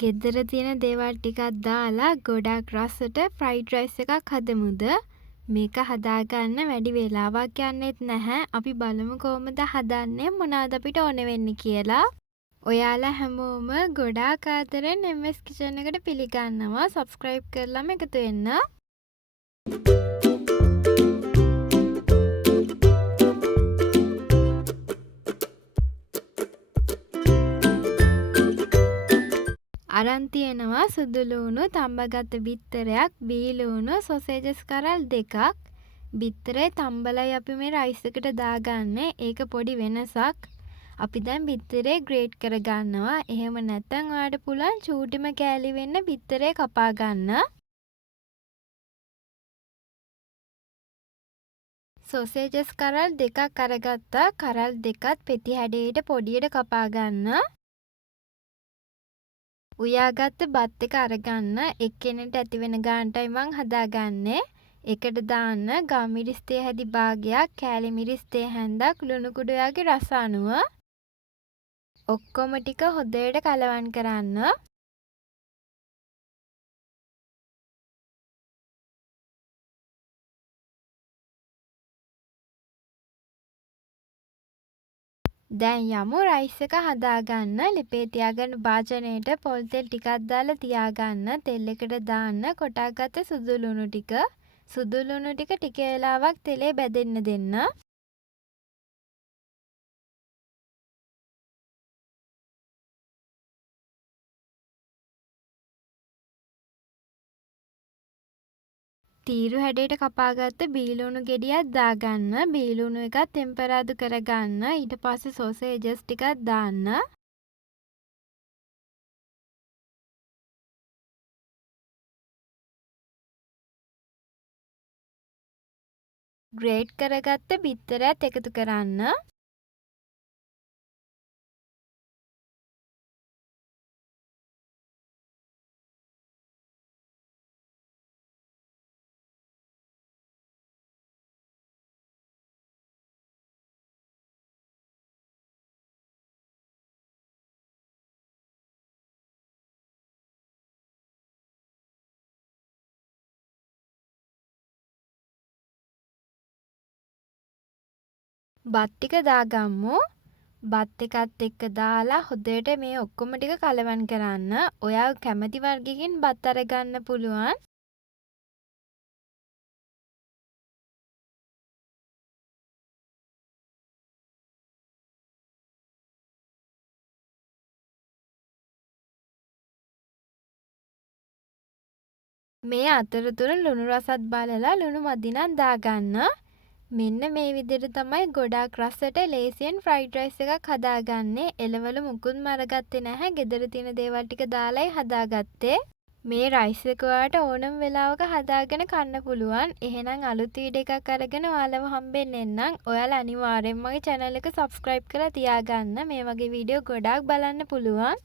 ගෙදර තියෙන දේවල් ටිකක් දාලා ගොඩක් රසට ෆ්‍රයිඩ් රයිස් එකක් හදමුද? මේක හදාගන්න වැඩි වෙලාවක් යන්නෙත් නැහැ. අපි බලමු කොහොමද හදන්නේ, මොනවද අපිට ඕන වෙන්නේ කියලා. ඔයාලා හැමෝම ගොඩාක් ආදරෙන් MS කිචන් එකට පිළිගන්නවා. සබ්ස්ක්‍රයිබ් කරලාම එකතු වෙන්න. අරන් තියෙනවා සුදු ලුණු, තඹගත බිත්තරයක්, බී ලුණු, සොසේජස් කරල් දෙකක්. බිත්තරේ තම්බලයි අපි මේ රයිස් එකට දාගන්නේ. ඒක පොඩි වෙනසක්. අපි දැන් බිත්තරේ ග්‍රේට් කරගන්නවා. එහෙම නැත්නම් ඔයාලට පුළුවන් චූටිම කෑලි වෙන්න බිත්තරේ කපා ගන්න. සොසේජස් කරල් දෙකක් අරගත්තා. කරල් දෙකත් පෙති හැඩයට පොඩියට කපා ගන්න. උයාගත්ත බත් එක අරගන්න. එක්කෙනෙක්ට ඇති වෙන ගානටයි මං හදාගන්නේ. එකට දාන්න ගම්මිරිස් තේ හැදි භාගයක්, කෑලි මිරිස් තේ හැන්දක්, ලුණු කුඩු ඔයාගේ රස අනුව. ඔක්කොම ටික හොඳට කලවම් කරන්න. දැන් යමු රයිස් එක හදාගන්න. ලිපේ තියාගන්න භාජනයට පොල් තෙල් ටිකක් දාලා තියාගන්න. තෙල් එකට දාන්න කොටාගත්ත සුදු ලුණු ටික. සුදු ලුණු ටික ටික වෙලාවක් තෙලේ බැදෙන්න දෙන්න. තීරු හැඩයට කපාගත්ත බීලුණු ගෙඩියක් දාගන්න. බීලුණු එකත් ටෙම්පරාදු කරගන්න. ඊට පස්සේ සොසේජස් ටිකක් දාන්න. ග්‍රේට් කරගත්ත බිත්තරයත් එකතු කරන්න. බත් ටික දාගම්මු. බත් එකත් එක්ක දාලා හොඳට මේ ඔක්කොම ටික කලවම් කරන්න. ඔයා කැමති වර්ගයකින් බත් අරගන්න පුළුවන්. මේ අතරතුර ලුණු රසත් බලලා ලුණු මදි නම් දාගන්න. මෙන්න මේ විදිහට තමයි ගොඩාක් රසට ලේසියෙන් ෆ්‍රයිඩ් රයිස් එකක් හදාගන්නේ. එළවලු මුකුත්ම අරගත්තේ නැහැ. ගෙදර තියෙන දේවල් ටික දාලායි හදාගත්තේ. මේ රයිස් එක ඔයාලට ඕනම වෙලාවක හදාගෙන කන්න පුළුවන්. එහෙනම් අලුත් වීඩියෝ එකක් අරගෙන ඔයාලව හම්බෙන්න එන්නම්. ඔයාලා අනිවාර්යෙන්ම මගේ channel එක subscribe කරලා තියාගන්න. මේ වගේ වීඩියෝ ගොඩාක් බලන්න පුළුවන්.